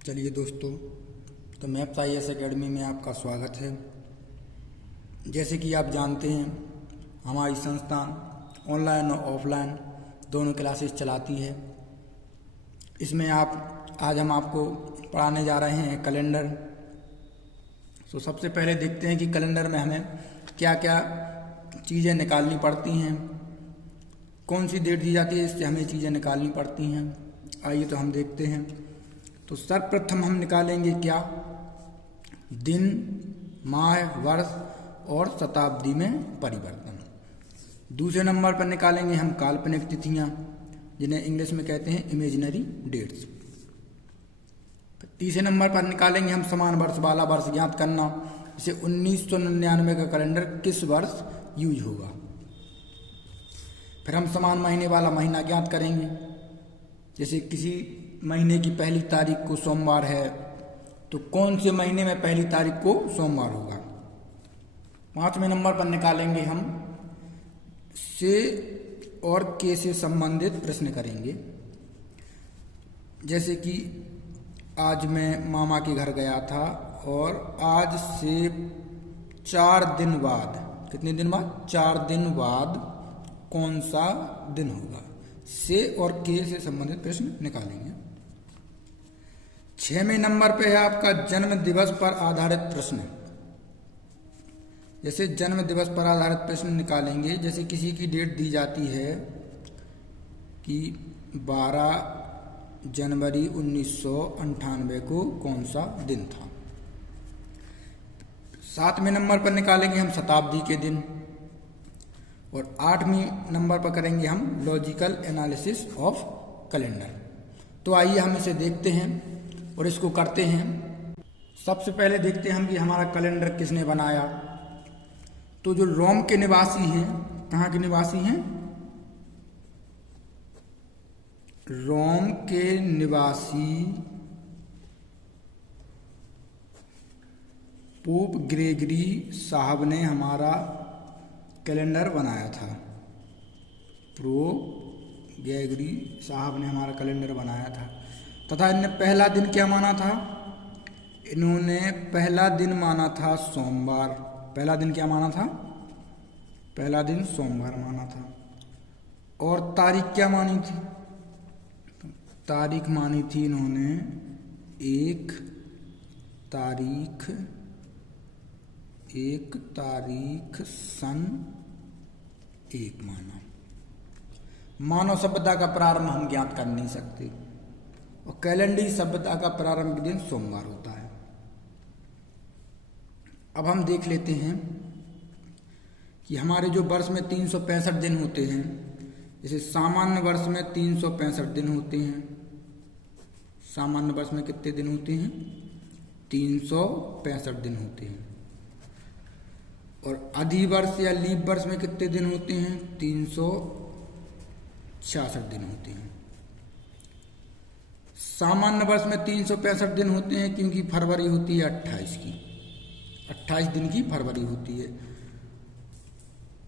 चलिए दोस्तों, तो मैप्स IAS एकेडमी में आपका स्वागत है। जैसे कि आप जानते हैं, हमारी संस्था ऑनलाइन और ऑफलाइन दोनों क्लासेस चलाती है। इसमें आज हम आपको पढ़ाने जा रहे हैं कैलेंडर। तो सबसे पहले देखते हैं कि कैलेंडर में हमें क्या क्या चीज़ें निकालनी पड़ती हैं, कौन सी डेट दी जाती है इससे हमें चीज़ें निकालनी पड़ती हैं। आइए तो हम देखते हैं। तो सर्वप्रथम हम निकालेंगे क्या, दिन, माह, वर्ष और शताब्दी में परिवर्तन। दूसरे नंबर पर निकालेंगे हम काल्पनिक तिथियां, जिन्हें इंग्लिश में कहते हैं इमेजिनरी डेट्स। तीसरे नंबर पर निकालेंगे हम समान वर्ष वाला वर्ष ज्ञात करना, जैसे 1999 का कैलेंडर किस वर्ष यूज होगा। फिर हम समान महीने वाला महीना ज्ञात करेंगे, जैसे किसी महीने की पहली तारीख को सोमवार है तो कौन से महीने में पहली तारीख को सोमवार होगा। पांचवें नंबर पर निकालेंगे हम से और के से संबंधित प्रश्न करेंगे, जैसे कि आज मैं मामा के घर गया था और आज से 4 दिन बाद, कितने दिन बाद, 4 दिन बाद कौन सा दिन होगा। से और के से संबंधित प्रश्न निकालेंगे। 6वें नंबर पे है आपका जन्म दिवस पर आधारित प्रश्न। जैसे जन्म दिवस पर आधारित प्रश्न निकालेंगे, जैसे किसी की डेट दी जाती है कि 12 जनवरी 1998 को कौन सा दिन था। 7वें नंबर पर निकालेंगे हम शताब्दी के दिन और 8वें नंबर पर करेंगे हम लॉजिकल एनालिसिस ऑफ कैलेंडर। तो आइए हम इसे देखते हैं और इसको करते हैं। सबसे पहले देखते हैं हम कि हमारा कैलेंडर किसने बनाया। तो जो रोम के निवासी हैं, कहाँ के निवासी हैं, रोम के निवासी पोप ग्रेगरी साहब ने हमारा कैलेंडर बनाया था। पोप ग्रेगरी साहब ने हमारा कैलेंडर बनाया था तथा इन्होंने पहला दिन क्या माना था, इन्होंने पहला दिन माना था सोमवार। पहला दिन क्या माना था, पहला दिन सोमवार माना था। और तारीख क्या मानी थी, तारीख मानी थी इन्होंने 1 तारीख सन 1 माना। मानव सभ्यता का प्रारंभ हम ज्ञात कर नहीं सकते और कैलेंडरी सभ्यता का प्रारंभिक दिन सोमवार होता है। अब हम देख लेते हैं कि हमारे जो वर्ष में 365 दिन होते हैं, जैसे सामान्य वर्ष में 365 दिन होते हैं। सामान्य वर्ष में कितने दिन होते हैं, 365 दिन होते हैं। और अधिवर्ष या लीप वर्ष में कितने दिन होते हैं, 366 दिन होते हैं। सामान्य वर्ष में 365 दिन होते हैं क्योंकि फरवरी होती है 28 दिन की फरवरी होती है।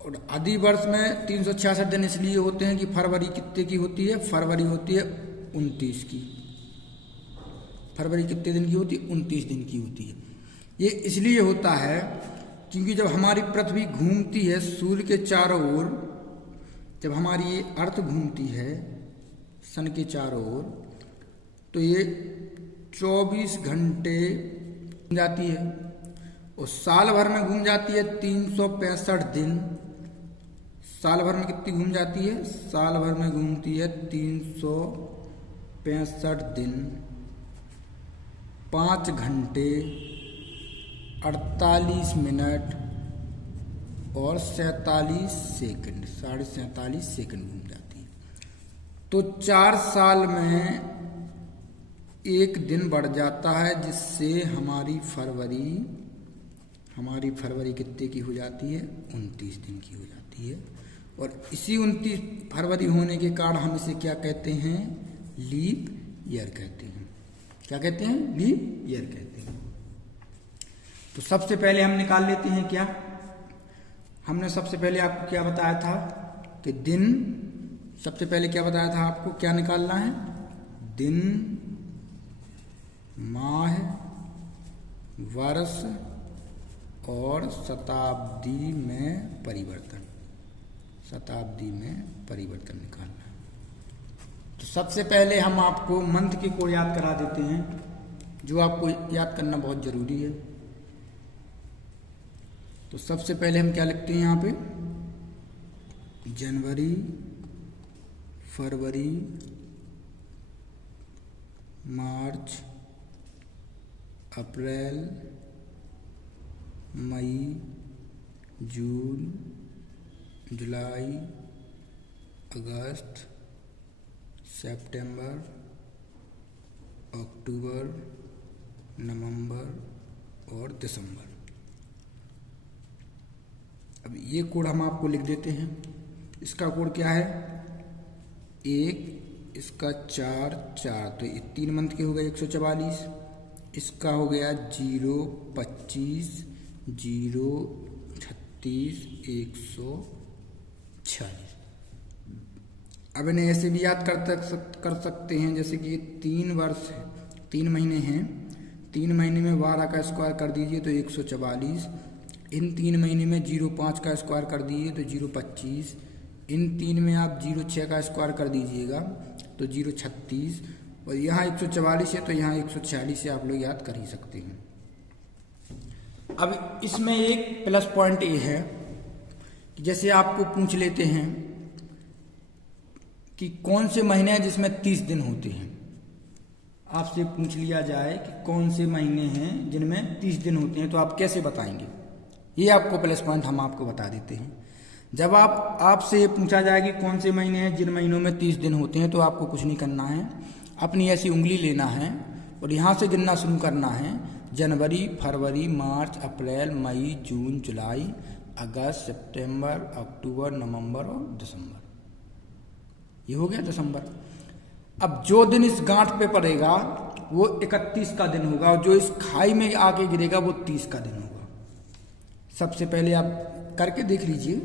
और अधिवर्ष में 366 दिन इसलिए होते हैं कि फरवरी कितने की होती है, फरवरी होती है 29 की। फरवरी कितने दिन की होती है, 29 दिन की होती है। ये इसलिए होता है क्योंकि जब हमारी पृथ्वी घूमती है सूर्य के चारों ओर, जब हमारी ये अर्थ घूमती है सन के चारों ओर, तो ये 24 घंटे घूम जाती है और साल भर में घूम जाती है 365 दिन। साल भर में कितनी घूम जाती है, साल भर में घूमती है 365 दिन, 5 घंटे 48 मिनट और 47 सेकंड, 47.5 सेकंड घूम जाती है। तो 4 साल में 1 दिन बढ़ जाता है, जिससे हमारी फरवरी कितने की हो जाती है, 29 दिन की हो जाती है। और इसी 29 फरवरी होने के कारण हम इसे क्या कहते हैं, लीप ईयर कहते हैं। क्या कहते हैं, लीप ईयर कहते हैं। तो सबसे पहले हम निकाल लेते हैं क्या, हमने सबसे पहले आपको क्या बताया था कि दिन, सबसे पहले क्या बताया था आपको, क्या निकालना है, दिन माह, वर्ष और शताब्दी में परिवर्तन, शताब्दी में परिवर्तन निकालना है। तो सबसे पहले हम आपको मंथ के कोड याद करा देते हैं, जो आपको याद करना बहुत जरूरी है। तो सबसे पहले हम क्या लिखते हैं यहाँ पे, जनवरी, फरवरी, मार्च, अप्रैल, मई, जून, जुलाई, अगस्त, सितंबर, अक्टूबर, नवंबर और दिसंबर। अब ये कोड हम आपको लिख देते हैं। इसका कोड क्या है, 1, इसका 4, 4, तो ये 3 मंथ के हो गए 144। इसका हो गया 0, 25, 0, 36, 146। अब इन्हें ऐसे भी याद कर सकते हैं, जैसे कि 3 वर्ष है, 3 महीने हैं, 3 महीने में 12 का स्क्वायर कर दीजिए तो 144। इन 3 महीने में 0,5 का स्क्वायर कर दीजिए तो 0,25। इन 3 में आप 0,6 का स्क्वायर कर दीजिएगा तो 0,36। और यहाँ 144 है तो यहाँ 146 से आप लोग याद कर ही सकते हैं। अब इसमें एक प्लस पॉइंट ये है कि जैसे आपको पूछ लेते हैं कि कौन से महीने हैं जिसमें 30 दिन होते हैं, आपसे पूछ लिया जाए कि कौन से महीने हैं जिनमें 30 दिन होते हैं, तो आप कैसे बताएंगे। ये आपको प्लस पॉइंट हम आपको बता देते हैं। जब आपसे ये पूछा जाए कि कौन से महीने हैं जिन महीनों में 30 दिन होते हैं, तो आपको कुछ नहीं करना है, अपनी ऐसी उंगली लेना है और यहाँ से गिनना शुरू करना है। जनवरी, फरवरी, मार्च, अप्रैल, मई, जून, जुलाई, अगस्त, सितंबर, अक्टूबर, नवंबर और दिसंबर। ये हो गया दिसंबर। अब जो दिन इस गांठ पे पड़ेगा वो 31 का दिन होगा और जो इस खाई में आके गिरेगा वो 30 का दिन होगा। सबसे पहले आप करके देख लीजिए।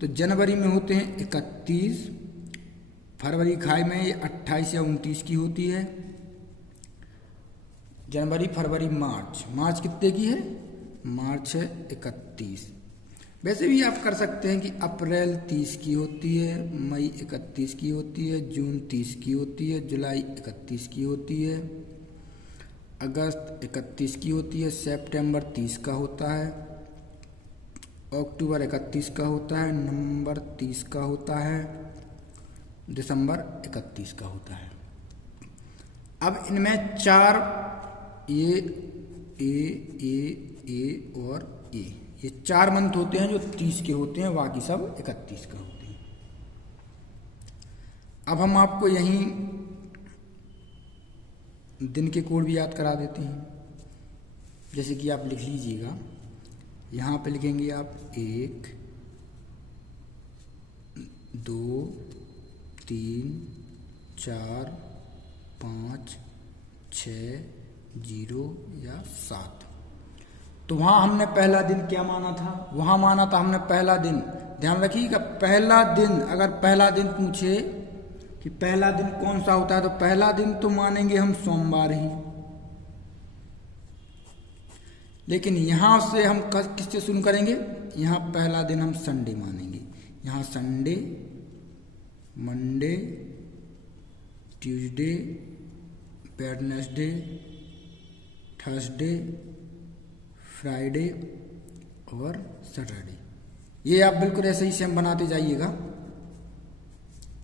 तो जनवरी में होते हैं 31, फरवरी खाई में ये 28 या 29 की होती है। जनवरी, फरवरी, मार्च कितने की है, मार्च है 31। वैसे भी आप कर सकते हैं कि अप्रैल 30 की होती है, मई 31 की होती है, जून 30 की होती है, जुलाई 31 की होती है, अगस्त 31 की होती है, सितंबर 30 का होता है, अक्टूबर 31 का होता है, नवंबर 30 का होता है, दिसंबर 31 का होता है। अब इनमें 4 ए और ये 4 मंथ होते हैं जो 30 के होते हैं, बाकी सब 31 का होते हैं। अब हम आपको यहीं दिन के कोड भी याद करा देते हैं। जैसे कि आप लिख लीजिएगा, यहाँ पे लिखेंगे आप 1, 2, 3, 4, 5, 6, 0 या 7। तो वहाँ हमने पहला दिन क्या माना था, वहाँ माना था हमने पहला दिन। ध्यान रखिएगा, पहला दिन, अगर पहला दिन पूछे कि पहला दिन कौन सा होता है, तो पहला दिन तो मानेंगे हम सोमवार ही। लेकिन यहाँ से हम किससे शुरू करेंगे, यहाँ पहला दिन हम संडे मानेंगे। यहाँ Sunday, Monday, Tuesday, Wednesday, Thursday, Friday और सैटरडे। ये आप बिल्कुल ऐसे ही सेम बनाते जाइएगा।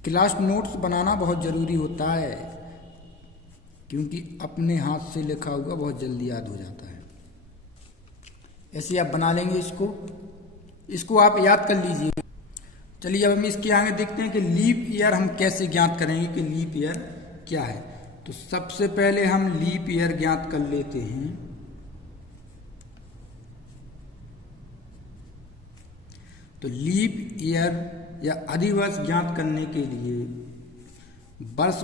क्लास नोट्स बनाना बहुत ज़रूरी होता है, क्योंकि अपने हाथ से लिखा हुआ बहुत जल्दी याद हो जाता है। ऐसे आप बना लेंगे इसको आप याद कर लीजिए। चलिए अब हम इसके आगे देखते हैं कि लीप ईयर हम कैसे ज्ञात करेंगे कि लीप ईयर क्या है। तो सबसे पहले हम लीप ईयर ज्ञात कर लेते हैं। तो लीप ईयर या अधिवर्ष ज्ञात करने के लिए वर्ष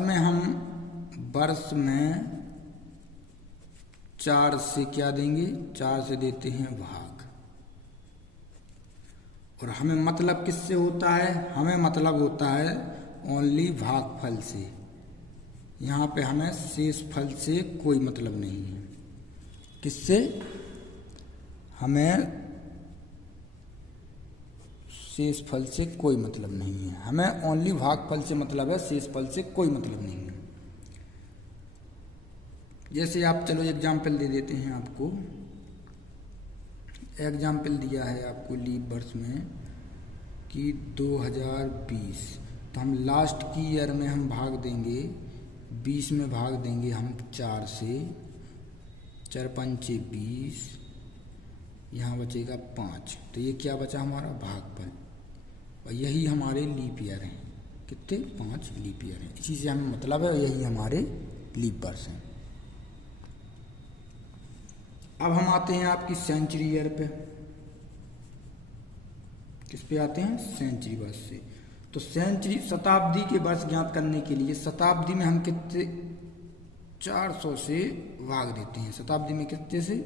में 4 से क्या देंगे, 4 से देते हैं भाग। और हमें मतलब किससे होता है, हमें मतलब होता है ओनली भागफल से। यहाँ पे हमें शेषफल से कोई मतलब नहीं है। किससे? हमें शेषफल से कोई मतलब नहीं है, हमें ओनली भागफल से मतलब है, शेषफल से कोई मतलब नहीं है। जैसे आप चलो एग्जाम्पल दे देते हैं आपको। एग्जाम्पल दिया है आपको लीप वर्ष में कि 2020, तो हम लास्ट की ईयर में हम भाग देंगे, 20 में भाग देंगे हम 4 से, 4 पंचे 20, यहाँ बचेगा 5, तो ये क्या बचा हमारा? भागफल। और यही हमारे लीप ईयर हैं। कितने? 5 लीप ईयर हैं। इसी से हमें मतलब है, यही हमारे लीप वर्ष हैं। अब हम आते हैं आपकी सेंचुरी ईयर पे। किस पे आते हैं? सेंचुरी वर्ष से। तो सेंचुरी शताब्दी के वर्ष ज्ञात करने के लिए शताब्दी में हम कितने? 400 से भाग देते हैं। शताब्दी में कितने से?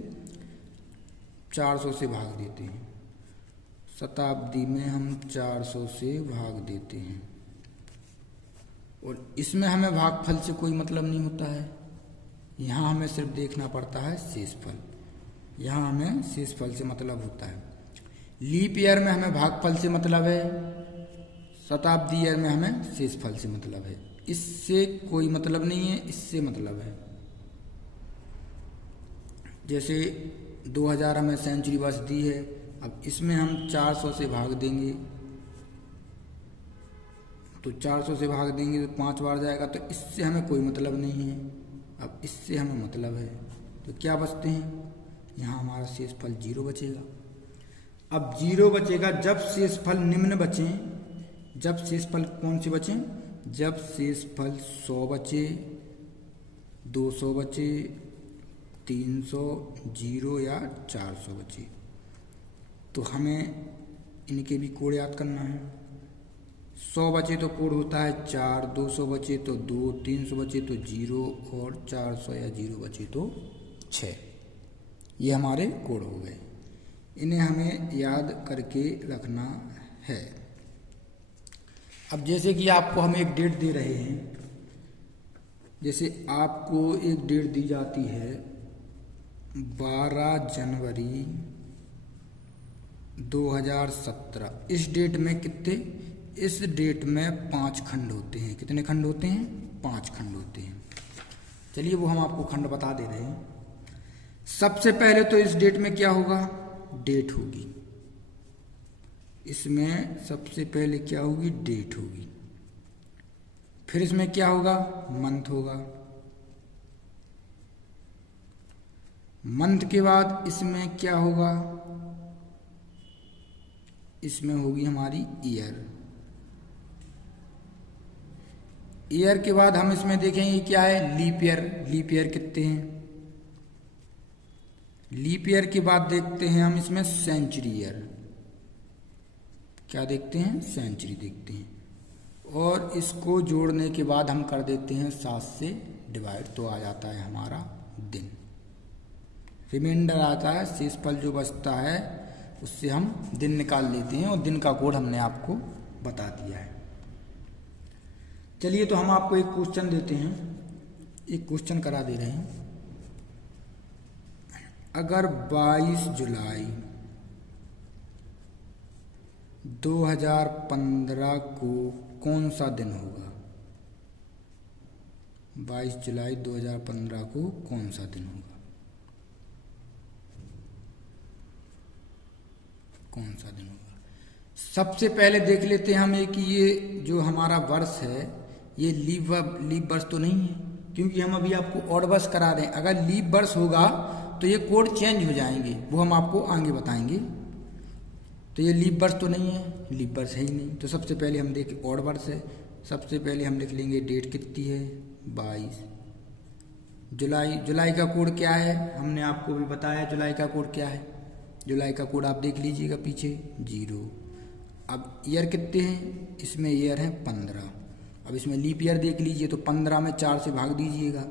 400 से भाग देते हैं। शताब्दी में हम 400 से भाग देते हैं। और इसमें हमें भागफल से कोई मतलब नहीं होता है। यहाँ हमें सिर्फ देखना पड़ता है शेषफल। यहाँ हमें शेषफल से मतलब होता है। लीप ईयर में हमें भागफल से मतलब है, शताब्दी ईयर में हमें शेषफल से मतलब है। इससे कोई मतलब नहीं है, इससे मतलब है। जैसे 2000 हमें सेंचुरी वर्ष दी है, अब इसमें हम 400 से भाग देंगे, तो 400 से भाग देंगे तो 5 बार जाएगा, तो इससे हमें कोई मतलब नहीं है। अब इससे हमें मतलब है, तो क्या बचते हैं? यहाँ हमारा शेषफल 0 बचेगा। अब 0 बचेगा जब शेषफल निम्न बचें। जब शेषफल कौन से बचें? जब शेषफल 100 बचे, 200 बचे, 300, 0 या 400 बचे। तो हमें इनके भी कोड याद करना है। 100 बचे तो कोड होता है 4, 200 बचे तो 2, 300 बचे तो 0 और 400 या 0 बचे तो 6। ये हमारे कोड हो गए। इन्हें हमें याद करके रखना है। अब जैसे कि आपको हम एक डेट दे रहे हैं, जैसे आपको एक डेट दी जाती है 12 जनवरी 2017। इस डेट में कितने? इस डेट में 5 खंड होते हैं। कितने खंड होते हैं? 5 खंड होते हैं। चलिए वो हम आपको खंड बता दे रहे हैं। सबसे पहले तो इस डेट में क्या होगा? डेट होगी। इसमें सबसे पहले क्या होगी? डेट होगी। फिर इसमें क्या होगा? मंथ होगा। मंथ के बाद इसमें क्या होगा? इसमें होगी हमारी ईयर। ईयर के बाद हम इसमें देखेंगे क्या है? Leap year. लीप ईयर कितने हैं? लीप ईयर के बाद देखते हैं हम इसमें सेंचुरी ईयर। क्या देखते हैं? सेंचुरी देखते हैं। और इसको जोड़ने के बाद हम कर देते हैं 7 से डिवाइड, तो आ जाता है हमारा दिन। रिमाइंडर आता है, शेषफल जो बचता है उससे हम दिन निकाल लेते हैं, और दिन का कोड हमने आपको बता दिया है। चलिए तो हम आपको एक क्वेश्चन देते हैं, एक क्वेश्चन करा दे रहे हैं। अगर 22 जुलाई 2015 को कौन सा दिन होगा? 22 जुलाई 2015 को कौन सा दिन होगा? कौन सा दिन होगा? सबसे पहले देख लेते हैं हम कि ये जो हमारा वर्ष है ये लीप वर्ष तो नहीं है, क्योंकि हम अभी आपको ऑड वर्ष करा रहे हैं। अगर लीप वर्ष होगा तो ये कोड चेंज हो जाएंगे, वो हम आपको आगे बताएंगे। तो ये लीप वर्ष तो नहीं है, लीप वर्ष है ही नहीं। तो सबसे पहले हम देखें ऑड वर्ष है। सबसे पहले हम लिख लेंगे डेट कितनी है? 22 जुलाई। जुलाई का कोड क्या है? हमने आपको भी बताया जुलाई का कोड क्या है। जुलाई का कोड आप देख लीजिएगा पीछे, 0। अब ईयर कितने हैं? इसमें ईयर है 15। अब इसमें लीप ईयर देख लीजिए, तो 15 में 4 से भाग दीजिएगा,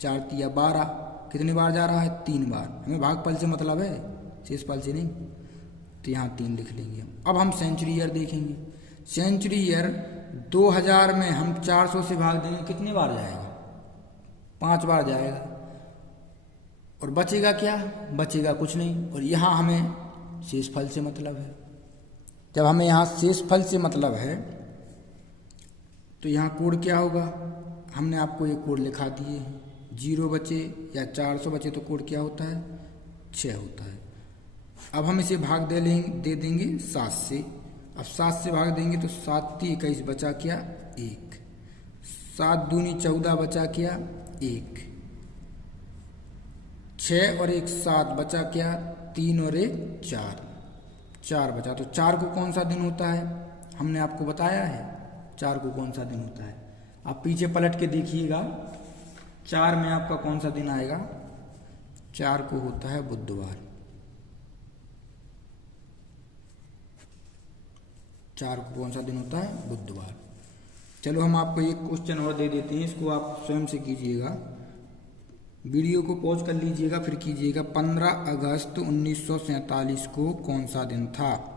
4 तिया 12। कितनी बार जा रहा है? 3 बार। हमें भागफल से मतलब है, शेषफल से नहीं। तो यहाँ 3 लिख लेंगे हम। अब हम सेंचुरी ईयर देखेंगे। सेंचुरी ईयर 2000 में हम 400 से भाग देंगे, कितनी बार जाएगा? 5 बार जाएगा। और बचेगा क्या? बचेगा कुछ नहीं। और यहाँ हमें शेषफल से मतलब है। जब हमें यहाँ शेषफल से मतलब है तो यहाँ कोड क्या होगा? हमने आपको ये कोड लिखा दिए हैं। 0 बचे या 400 बचे तो कोड क्या होता है? 6 होता है। अब हम इसे भाग दे देंगे 7 से। अब 7 से भाग देंगे तो 7 × 21 बचा क्या? 1। 7 दूनी 14 बचा क्या? 1। 6 और 1 7 बचा क्या? 3 और 1 4। 4 बचा। तो 4 को कौन सा दिन होता है? हमने आपको बताया है 4 को कौन सा दिन होता है। आप पीछे पलट के देखिएगा 4 में आपका कौन सा दिन आएगा? 4 को होता है बुधवार। 4 को कौन सा दिन होता है? बुधवार। चलो हम आपको एक क्वेश्चन और दे देते हैं, इसको आप स्वयं से कीजिएगा। वीडियो को पॉज कर लीजिएगा फिर कीजिएगा। 15 अगस्त 1947 को कौन सा दिन था?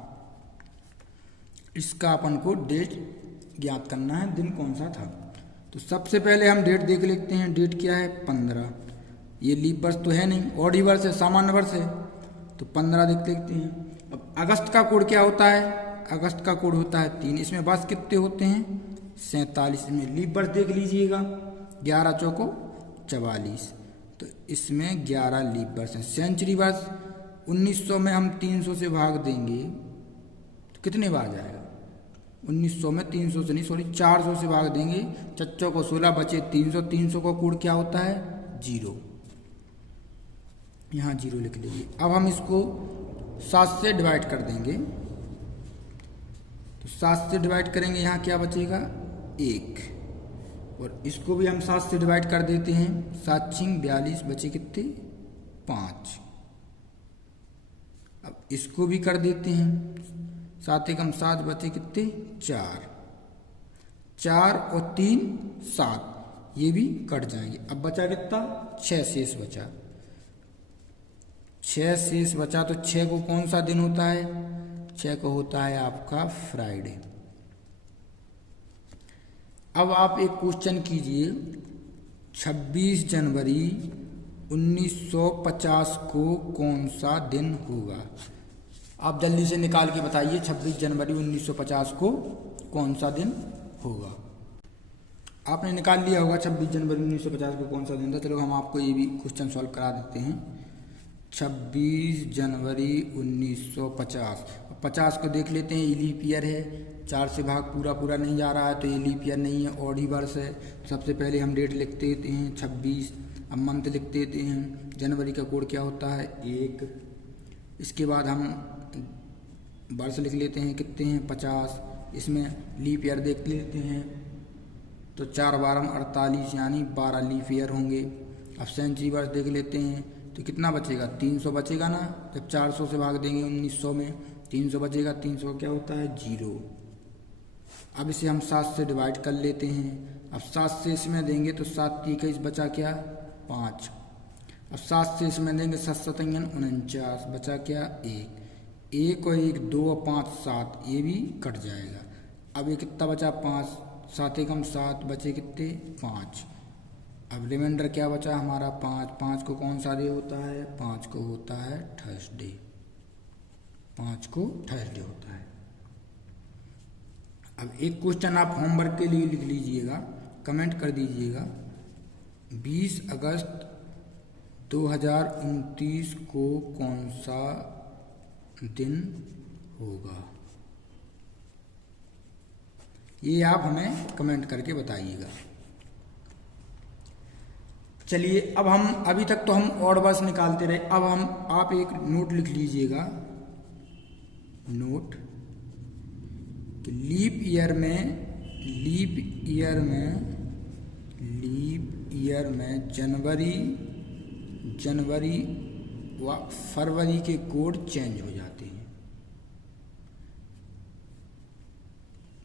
इसका अपन को डेट ज्ञात करना है, दिन कौन सा था। तो सबसे पहले हम डेट देख लेते हैं। डेट क्या है? 15। ये लीप वर्ष तो है नहीं, ऑड वर्ष है, सामान्य वर्ष है, तो 15 देख लेते हैं। अब अगस्त का कोड क्या होता है? अगस्त का कोड होता है 3। इसमें वर्ष कितने होते हैं? 47। में लीप वर्ष देख लीजिएगा, 11 चौको 44, तो इसमें 11 लीप वर्ष है। सेंचुरी वर्ष 1900 में हम 300 से भाग देंगे तो कितने बार जाएगा? 1900 में 300 से नहीं, सॉरी 400 से भाग देंगे। चच्चों को 16 बचे 300। 300 का कोड क्या होता है? 0। यहाँ 0 लिख लीजिए। अब हम इसको 7 से डिवाइड कर देंगे। तो 7 से डिवाइड करेंगे, यहाँ क्या बचेगा? 1। और इसको भी हम 7 से डिवाइड कर देते हैं। 7 × 42 बचे कितने? 5। अब इसको भी कर देते हैं। 7 × 7 बचे कितने? 4। 4 और 3 7, ये भी कट जाएंगे। अब बचा कितना? 6 शेष बचा। 6 शेष बचा। तो 6 को कौन सा दिन होता है? 6 को होता है आपका फ्राइडे। अब आप एक क्वेश्चन कीजिए। 26 जनवरी 1950 को कौन सा दिन होगा? आप जल्दी से निकाल के बताइए 26 जनवरी 1950 को कौन सा दिन होगा। आपने निकाल लिया होगा 26 जनवरी 1950 को कौन सा दिन था। चलो हम आपको ये भी क्वेश्चन सॉल्व करा देते हैं। 26 जनवरी 1950, 50 को देख लेते हैं, ये लीप ईयर है। 4 से भाग पूरा नहीं जा रहा है तो ये लीप ईयर नहीं है, ऑड ही वर्ष है। सबसे पहले हम डेट लिख देते हैं 26। अब मंथ लिख देते हैं। जनवरी का कोड क्या होता है? 1। इसके बाद हम वर्ष लिख लेते हैं, कितने हैं? 50। इसमें लीप ईयर देख लेते हैं तो 4 बारह 48, यानी 12 लीप ईयर होंगे। अब सेंचुरी वर्ष देख लेते हैं तो कितना बचेगा? 300 बचेगा ना। जब 400 से भाग देंगे 1900 में 300 बचेगा। 300 क्या होता है? 0। अब इसे हम 7 से डिवाइड कर लेते हैं। अब 7 से इसमें देंगे तो 7 × 21 बचा क्या? 5। अब 7 से इसमें देंगे 7 × 7 = 49, बचा क्या? 1। 1 और 1 2 और 5 7, ये भी कट जाएगा। अब ये कितना बचा? 5। 7 × 7 बचे कितने? 5। अब रिमाइंडर क्या बचा हमारा? 5। 5 को कौन सा डे होता है? 5 को होता है थर्सडे। 5 को थर्सडे होता है। अब एक क्वेश्चन आप होमवर्क के लिए लिख लीजिएगा, कमेंट कर दीजिएगा। 20 अगस्त 2029 को कौन सा दिन होगा? ये आप हमें कमेंट करके बताइएगा। चलिए अब हम अभी तक तो हम ऑड वर्ष निकालते रहे। अब आप एक नोट लिख लीजिएगा। नोट कि लीप ईयर में जनवरी व फरवरी के कोड चेंज हो जाते हैं।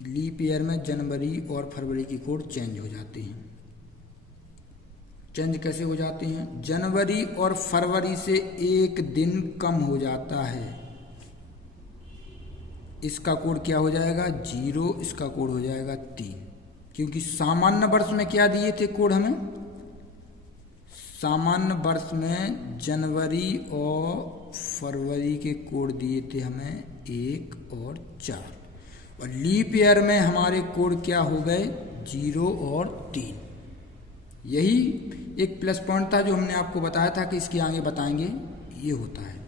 लीप ईयर में जनवरी और फरवरी के कोड चेंज हो जाते हैं। चेंज कैसे हो जाते हैं? जनवरी और फरवरी से 1 दिन कम हो जाता है। इसका कोड क्या हो जाएगा? 0। इसका कोड हो जाएगा 3, क्योंकि सामान्य वर्ष में क्या दिए थे कोड हमें? सामान्य वर्ष में जनवरी और फरवरी के कोड दिए थे हमें 1 और 4, और लीप ईयर में हमारे कोड क्या हो गए 0 और 3। यही एक प्लस पॉइंट था जो हमने आपको बताया था कि इसके आगे बताएंगे, ये होता है।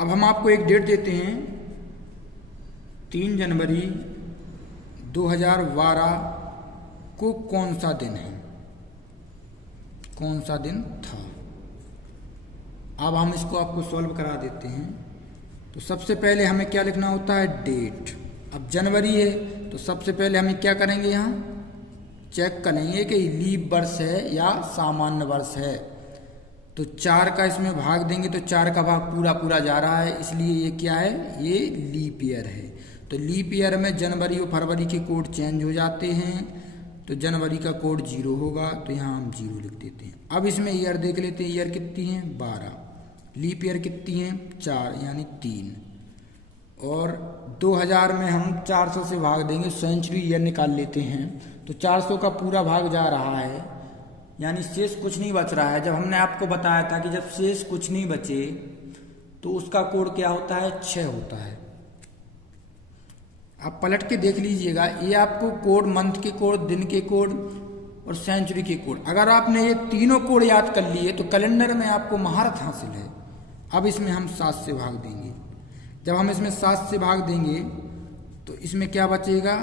अब हम आपको एक डेट देते हैं, 3 जनवरी 2012 को कौन सा दिन है, कौन सा दिन था। अब हम इसको आपको सॉल्व करा देते हैं। तो सबसे पहले हमें क्या लिखना होता है, डेट। अब जनवरी है तो सबसे पहले हमें क्या करेंगे, यहाँ चेक करेंगे कि लीप वर्ष है या सामान्य वर्ष है। तो 4 का इसमें भाग देंगे तो 4 का भाग पूरा पूरा जा रहा है, इसलिए ये क्या है, ये लीप ईयर है। तो लीप ईयर में जनवरी और फरवरी के कोड चेंज हो जाते हैं। तो जनवरी का कोड 0 होगा, तो यहाँ हम 0 लिख देते हैं। अब इसमें ईयर देख लेते हैं, ईयर कितनी है 12, लीप ईयर कितनी है 4 यानी 3, और 2000 में हम 400 से भाग देंगे, सेंचुरी ईयर निकाल लेते हैं। तो 400 का पूरा भाग जा रहा है, यानी शेष कुछ नहीं बच रहा है। जब हमने आपको बताया था कि जब शेष कुछ नहीं बचे तो उसका कोड क्या होता है, 6 होता है। आप पलट के देख लीजिएगा, ये आपको कोड मंथ के कोड, दिन के कोड और सेंचुरी के कोड, अगर आपने ये तीनों कोड याद कर लिए तो कैलेंडर में आपको महारत हासिल है। अब इसमें हम 7 से भाग देंगे। जब हम इसमें 7 से भाग देंगे तो इसमें क्या बचेगा,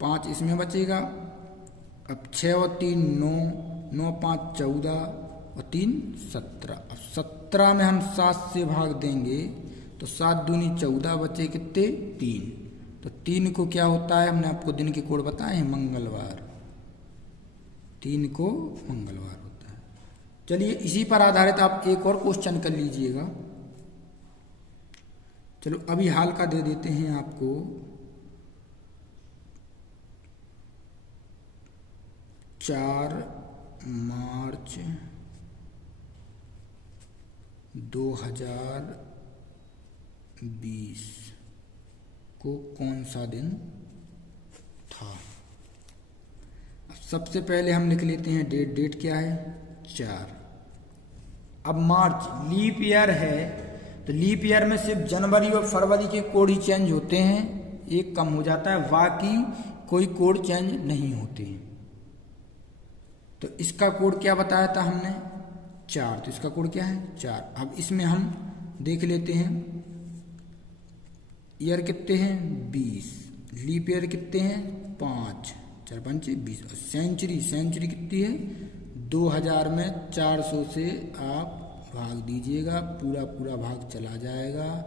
5 इसमें बचेगा। अब 6 और 3 9, 9 5 14 और 3 17। अब 17 में हम 7 से भाग देंगे तो 7 दूनी 14, बचे कितने 3। तो 3 को क्या होता है, हमने आपको दिन के कोड बताए हैं, मंगलवार। 3 को मंगलवार होता है। चलिए इसी पर आधारित आप एक और क्वेश्चन कर लीजिएगा। चलो अभी हाल का दे देते हैं आपको। 4 मार्च 2020 को कौन सा दिन था। सबसे पहले हम लिख लेते हैं डेट। डेट क्या है 4। अब मार्च लीप ईयर है तो लीप ईयर में सिर्फ जनवरी और फरवरी के कोड ही चेंज होते हैं, एक कम हो जाता है, बाकी कोई कोड चेंज नहीं होते। तो इसका कोड क्या बताया था हमने 4, तो इसका कोड क्या है 4। अब इसमें हम देख लेते हैं, ईयर कितने हैं 20, लीप ईयर कितने हैं 5, 4 5 20। सेंचुरी, सेंचुरी कितनी है 2000 में 400 से आप भाग दीजिएगा, पूरा पूरा भाग चला जाएगा।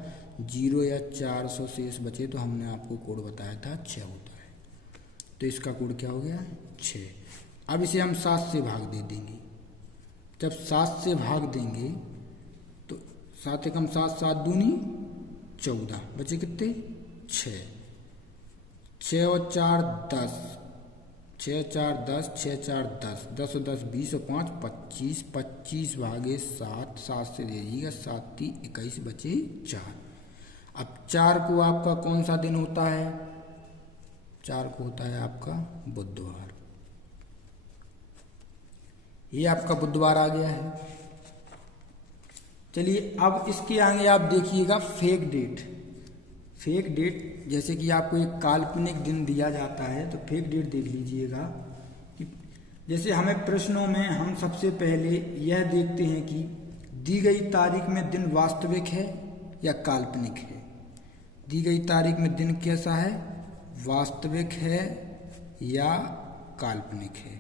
0 या 400 शेष बचे तो हमने आपको कोड बताया था 6 होता है। तो इसका कोड क्या हो गया 6। अब इसे हम 7 से भाग दे देंगे। जब 7 से भाग देंगे तो 7 एकम 7, 7 दूनी 14, बचे कितने 6। 6 और 4 10, 6 4 10, 6 4 10, 10 और 10 20 और 5 25, 25 भागे 7, 7 से दे दीजिएगा 7 3 21, बचे 4। अब 4 को आपका कौन सा दिन होता है, 4 को होता है आपका बुधवार। ये आपका बुधवार आ गया है। चलिए अब इसके आगे आप देखिएगा फेक डेट। फेक डेट जैसे कि आपको एक काल्पनिक दिन दिया जाता है तो फेक डेट देख लीजिएगा कि जैसे हमें प्रश्नों में हम सबसे पहले यह देखते हैं कि दी गई तारीख में दिन वास्तविक है या काल्पनिक है। दी गई तारीख में दिन कैसा है, वास्तविक है या काल्पनिक है।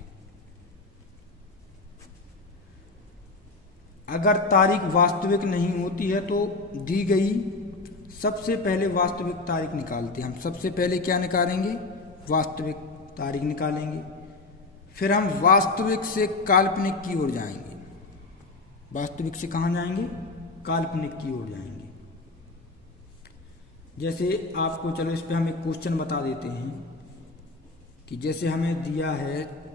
अगर तारीख वास्तविक नहीं होती है तो दी गई सबसे पहले वास्तविक तारीख निकालते हैं। हम सबसे पहले क्या निकालेंगे, वास्तविक तारीख निकालेंगे, फिर हम वास्तविक से काल्पनिक की ओर जाएंगे। वास्तविक से कहाँ जाएंगे, काल्पनिक की ओर जाएंगे। जैसे आपको चलो इस पे हम एक क्वेश्चन बता देते हैं कि जैसे हमें दिया है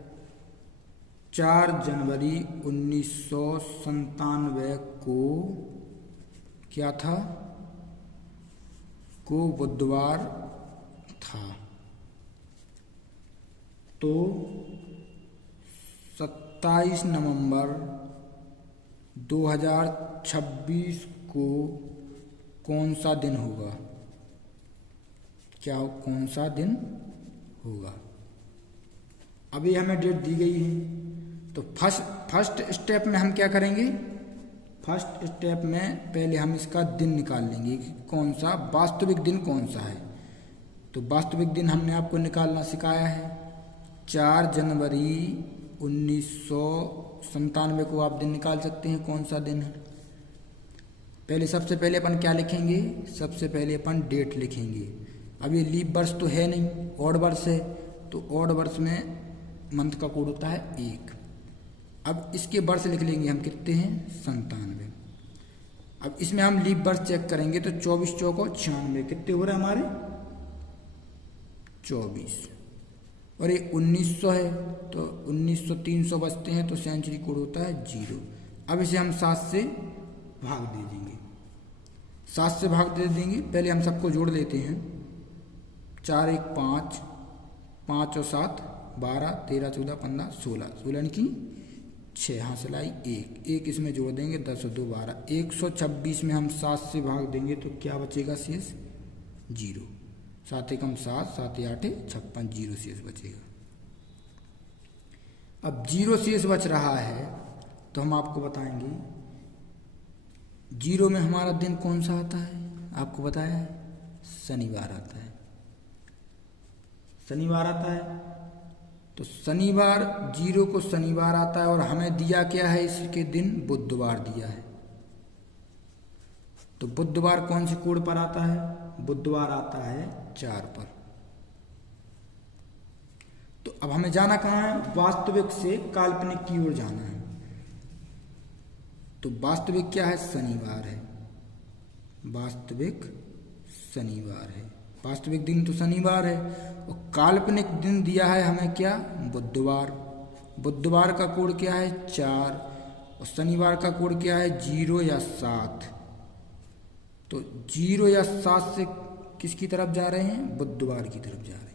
4 जनवरी 1997 को क्या था, को बुधवार था। तो 27 नवंबर 2026 को कौन सा दिन होगा? क्या कौन सा दिन होगा? अभी हमें डेट दी गई है, तो फर्स्ट स्टेप में हम क्या करेंगे? फर्स्ट स्टेप में पहले हम इसका दिन निकाल लेंगे कि कौन सा वास्तविक दिन कौन सा है। तो वास्तविक दिन हमने आपको निकालना सिखाया है। 4 जनवरी 1997 को आप दिन निकाल सकते हैं कौन सा दिन है। पहले सबसे पहले अपन क्या लिखेंगे? सबसे पहले अपन डेट लिखेंगे। अब ये लीप वर्ष तो है नहीं, ऑड वर्ष है, तो ऑड वर्ष में मंथ का कोड होता है 1। अब इसके वर्ष लिख लेंगे हम, कितने हैं? 97। अब इसमें हम लीप वर्ष चेक करेंगे तो 24 चौको 96, कितने हो रहे हमारे? 24। और ये 1900 है तो 1900 300 बचते हैं तो सेंचुरी कोड होता है 0। अब इसे हम 7 से भाग दे देंगे। 7 से भाग दे देंगे, पहले हम सबको जोड़ लेते हैं। 4 1 5, 5 और 7 12, 13 14 15 16, 16 की 6, हाँ सिलाई 1 इसमें जोड़ देंगे, 10 और 2 12। 126 में हम 7 से भाग देंगे तो क्या बचेगा शेष? 0। 7 एकम 7, 7 8 56, 0 शेष बचेगा। अब 0 शेष बच रहा है तो हम आपको बताएंगे 0 में हमारा दिन कौन सा आता है? आपको बताया है, शनिवार आता है। शनिवार आता है तो शनिवार 0 को शनिवार आता है, और हमें दिया क्या है? इसके दिन बुधवार दिया है। तो बुधवार कौन से कोड पर आता है? बुधवार आता है 4 पर। तो अब हमें जाना कहाँ है? वास्तविक से काल्पनिक की ओर जाना है। तो वास्तविक क्या है? शनिवार है। वास्तविक शनिवार है। वास्तविक दिन तो शनिवार है, और काल्पनिक दिन दिया है हमें क्या? बुधवार। बुधवार का कोड क्या है? 4, और शनिवार का कोड क्या है? 0 या 7। तो 0 या 7 से किसकी तरफ जा रहे हैं? बुधवार की तरफ जा रहे हैं।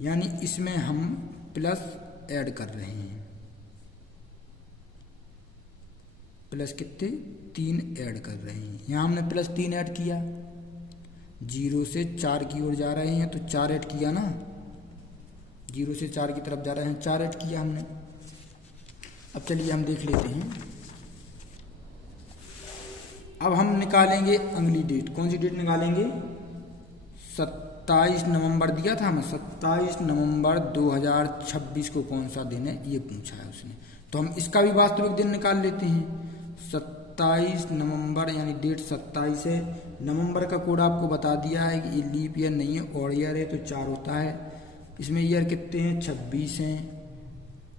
यानी इसमें हम प्लस ऐड कर रहे हैं। प्लस कितने? 3 ऐड कर रहे हैं। यहाँ हमने प्लस 3 ऐड किया। 0 से 4 की ओर जा रहे हैं तो 4 ऐड किया ना। 0 से 4 की तरफ जा रहे हैं, 4 ऐड किया हमने। अब चलिए हम देख लेते हैं। अब हम निकालेंगे अगली डेट। कौन सी डेट निकालेंगे? 27 नवंबर दिया था हमें। 27 नवंबर 2026 को कौन सा दिन है ये पूछा है उसने, तो हम इसका भी वास्तविक दिन निकाल लेते हैं। 27 नवंबर यानी डेट 27 है। नवंबर का कोड आपको बता दिया है कि ये लीप ईयर नहीं है, ऑड ईयर है, तो 4 होता है। इसमें ईयर कितने हैं? 26 हैं,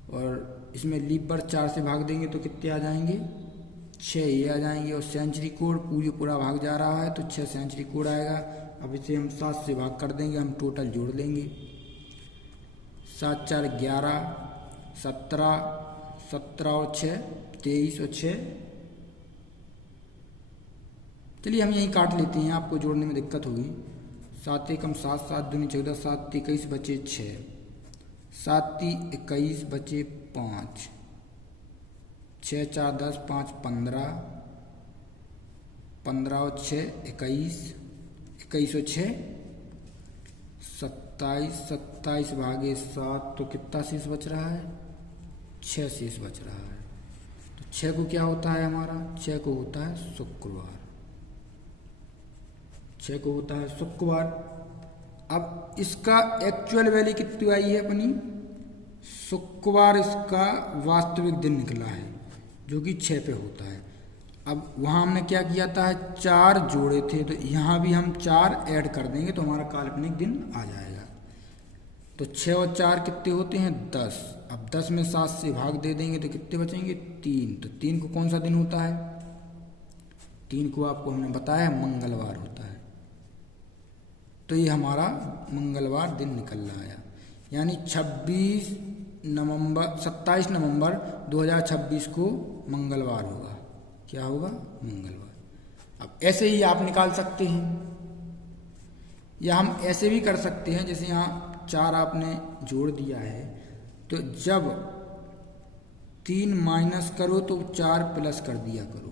और इसमें लीप पर 4 से भाग देंगे तो कितने आ जाएंगे? 6 ये आ जाएंगे, और सेंचुरी कोड पूरा भाग जा रहा है तो 6 सेंचुरी कोड आएगा। अब इसे हम 7 से भाग कर देंगे, हम टोटल जोड़ लेंगे। 7 4 11, 17, 17 और 6 23 और 6। चलिए हम यहीं काट लेते हैं, आपको जोड़ने में दिक्कत होगी। 7 एकम 7, 7 दूनी 14, 7 21 बचे 6, 7 21 बचे 5, 6 4 10, 5 15, 15 और 6 21, 21 और 6 27, 27 भागे 7 तो कितना शेष बच रहा है? 6 शेष बच रहा है। तो 6 को क्या होता है हमारा? 6 को होता है शुक्रवार। 6 को होता है शुक्रवार। अब इसका एक्चुअल वैल्यू कितनी आई है अपनी? शुक्रवार इसका वास्तविक दिन निकला है जो कि 6 पे होता है। अब वहाँ हमने क्या किया था? 4 जोड़े थे, तो यहाँ भी हम 4 ऐड कर देंगे तो हमारा काल्पनिक दिन आ जाएगा। तो 6 और 4 कितने होते हैं? 10। अब 10 में 7 से भाग दे देंगे तो कितने बचेंगे? 3। तो 3 को कौन सा दिन होता है? 3 को आपको हमने बताया मंगलवार होता है। तो ये हमारा मंगलवार दिन निकल रहा है। यानी 27 नवंबर 2026 को मंगलवार होगा। क्या होगा? मंगलवार। अब ऐसे ही आप निकाल सकते हैं, या हम ऐसे भी कर सकते हैं, जैसे यहाँ 4 आपने जोड़ दिया है तो जब 3 माइनस करो तो 4 प्लस कर दिया करो।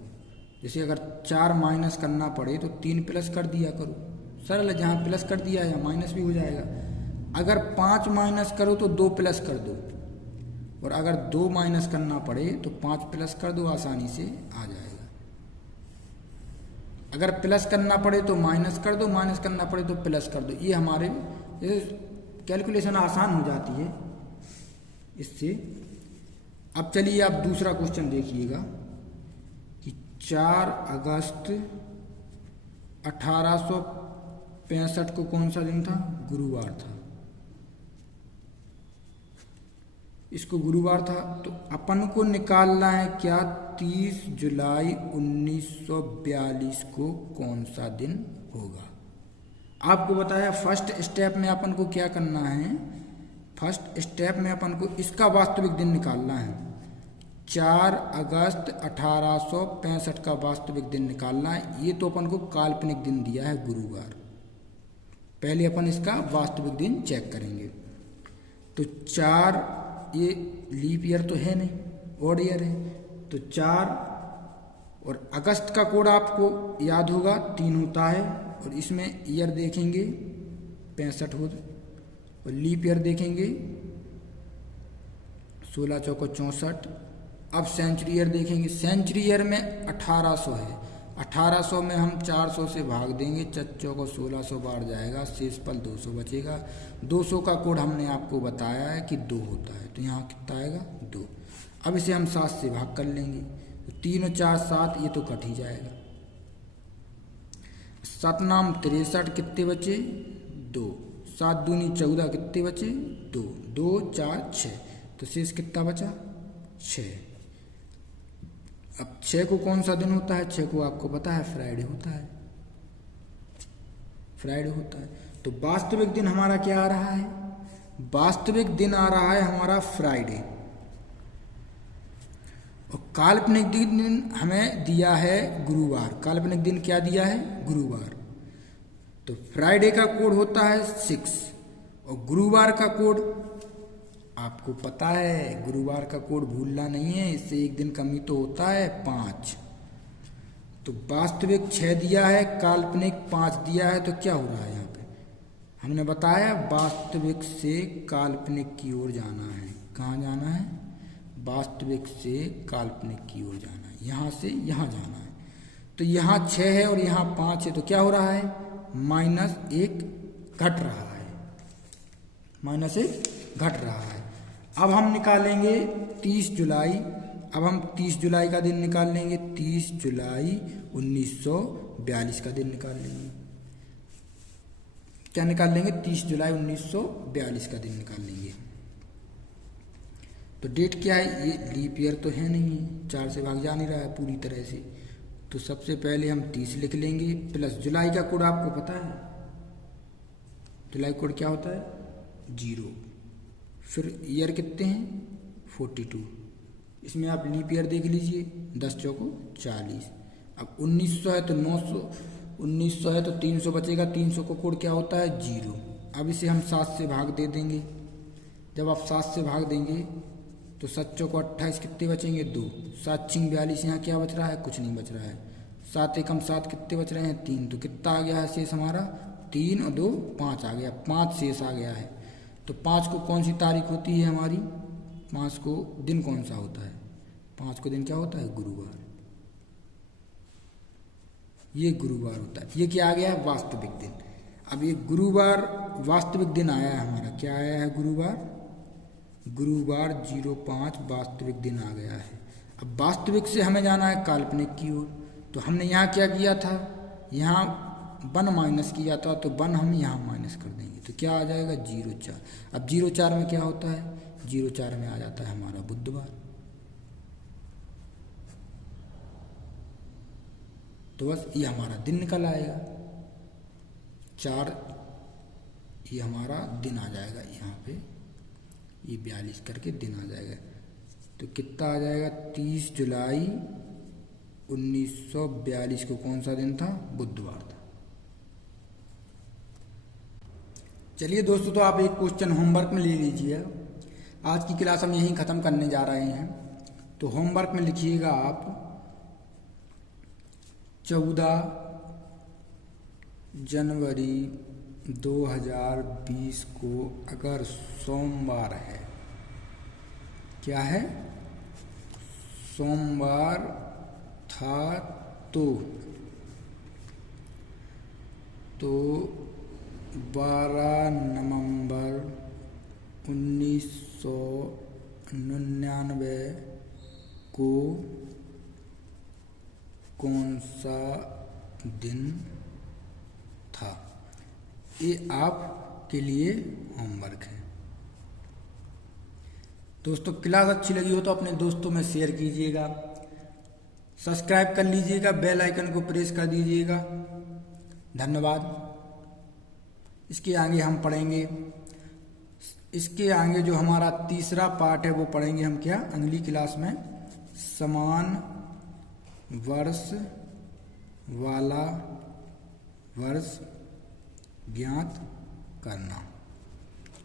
जैसे अगर 4 माइनस करना पड़े तो 3 प्लस कर दिया करो, सरल है, जहाँ प्लस कर दिया या माइनस भी हो जाएगा। अगर 5 माइनस करो तो 2 प्लस कर दो, और अगर 2 माइनस करना पड़े तो 5 प्लस कर दो, आसानी से आ जाएगा। अगर प्लस करना पड़े तो माइनस कर दो, माइनस करना पड़े तो प्लस कर दो। ये हमारे कैलकुलेशन आसान हो जाती है इससे। अब चलिए आप दूसरा क्वेश्चन देखिएगा कि 4 अगस्त 1865 को कौन सा दिन था? गुरुवार था। इसको गुरुवार था, तो अपन को निकालना है क्या 30 जुलाई 1942 को कौन सा दिन होगा। आपको बताया फर्स्ट स्टेप में अपन को क्या करना है। फर्स्ट स्टेप में अपन को इसका वास्तविक दिन निकालना है। 4 अगस्त 1865 का वास्तविक दिन निकालना है। ये तो अपन को काल्पनिक दिन दिया है गुरुवार। पहले अपन इसका वास्तविक दिन चेक करेंगे। तो 4, ये लीप ईयर तो है नहीं, ऑड ईयर है, तो 4 और अगस्त का कोड आपको याद होगा 3 होता है, और इसमें ईयर देखेंगे 65 हो, और लीप ईयर देखेंगे 16 चौको 64। अब सेंचुरी ईयर देखेंगे। सेंचुरी ईयर में 1800 है। 1800 में हम 400 से भाग देंगे, चच्चों को 1600 बाढ़ जाएगा, शेष पल 200 बचेगा। 200 का कोड हमने आपको बताया है कि 2 होता है, तो यहाँ कितना आएगा 2। अब इसे हम 7 से भाग कर लेंगे, तो 3 और 4 7, ये तो कट ही जाएगा। 7 नाम 63, कितने बचे 2। 7 दूनी 14, कितने बचे 2। 2 4 6, तो शेष कितना बचा 6। अब 6 को कौन सा दिन होता है? 6 को आपको पता है फ्राइडे होता है, फ्राइडे होता है। तो वास्तविक दिन हमारा क्या आ रहा है? वास्तविक दिन आ रहा है हमारा फ्राइडे, और काल्पनिक दिन हमें दिया है गुरुवार। काल्पनिक दिन क्या दिया है? गुरुवार। तो फ्राइडे का कोड होता है 6, और गुरुवार का कोड आपको पता है, गुरुवार का कोड भूलना नहीं है, इससे एक दिन कमी तो होता है 5। तो वास्तविक 6 दिया है, काल्पनिक 5 दिया है, तो क्या हो रहा है यहाँ पे? हमने बताया वास्तविक से काल्पनिक की ओर जाना है। कहाँ जाना है? वास्तविक से काल्पनिक की ओर जाना है, यहाँ से यहाँ जाना है। तो यहाँ 6 है और यहाँ 5 है, तो क्या हो रहा है? -1 घट रहा है, -1 घट रहा है। अब हम निकालेंगे 30 जुलाई। अब हम 30 जुलाई का दिन निकाल लेंगे। 30 जुलाई 1942 का दिन निकाल लेंगे। क्या निकाल लेंगे? 30 जुलाई 1942 का दिन निकाल लेंगे। तो डेट क्या है? ये लीप ईयर तो है नहीं है, 4 से भाग जा नहीं रहा है पूरी तरह से। तो सबसे पहले हम 30 लिख लेंगे, प्लस जुलाई का कोड आपको पता है। जुलाई कोड क्या होता है? 0। फिर ईयर कितने हैं? 42। इसमें आप लीप ईयर देख लीजिए, 10 चौको 40। अब 1900 है तो 900, 1900 है तो 300 बचेगा। 300 को कोड क्या होता है? 0। अब इसे हम 7 से भाग दे देंगे। जब आप 7 से भाग देंगे तो 7 चौको 28, कितने बचेंगे? 2। 7 छिंग 42, यहाँ क्या बच रहा है? कुछ नहीं बच रहा है। 7 एकम 7, कितने बच रहे हैं? 3। तो कितना आ गया है शेष हमारा? 3 और 2 5 आ गया, 5 शेष आ गया है। तो 5 को कौन सी तारीख होती है हमारी? 5 को दिन कौन सा होता है? 5 को दिन क्या होता है? गुरुवार। ये गुरुवार होता है। ये क्या आ गया है? वास्तविक दिन। अब ये गुरुवार वास्तविक दिन आया है हमारा। क्या आया है? गुरुवार। गुरुवार 05 वास्तविक दिन आ गया है। अब वास्तविक से हमें जाना है काल्पनिक की ओर। तो हमने यहाँ क्या किया था? यहाँ 1 माइनस किया था, तो 1 हम यहाँ माइनस कर देंगे, तो क्या आ जाएगा? 04। अब 04 में क्या होता है? 04 में आ जाता है हमारा बुधवार। तो बस ये हमारा दिन निकल आएगा 4। ये हमारा दिन आ जाएगा यहाँ पे, ये 42 करके दिन आ जाएगा। तो कितना आ जाएगा? 30 जुलाई 1942 को कौन सा दिन था? बुधवार था। चलिए दोस्तों, तो आप एक क्वेश्चन होमवर्क में ले लीजिए। आज की क्लास हम यहीं ख़त्म करने जा रहे हैं। तो होमवर्क में लिखिएगा आप 14 जनवरी 2020 को अगर सोमवार है, क्या है, सोमवार था तो 12 नवंबर 1999 को कौन सा दिन था। ये आपके लिए होमवर्क है। दोस्तों क्लास अच्छी लगी हो तो अपने दोस्तों में शेयर कीजिएगा, सब्सक्राइब कर लीजिएगा, बेल आइकन को प्रेस कर दीजिएगा। धन्यवाद। इसके आगे हम पढ़ेंगे, इसके आगे जो हमारा तीसरा पार्ट है वो पढ़ेंगे हम क्या, अगली क्लास में समान वर्ष वाला वर्ष ज्ञात करना।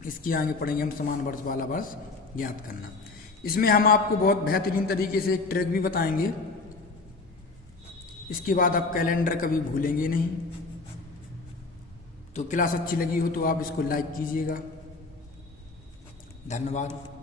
इसके आगे पढ़ेंगे हम समान वर्ष वाला वर्ष ज्ञात करना। इसमें हम आपको बहुत बेहतरीन तरीके से एक ट्रिक भी बताएंगे। इसके बाद आप कैलेंडर कभी भूलेंगे नहीं। तो क्लास अच्छी लगी हो तो आप इसको लाइक कीजिएगा। धन्यवाद।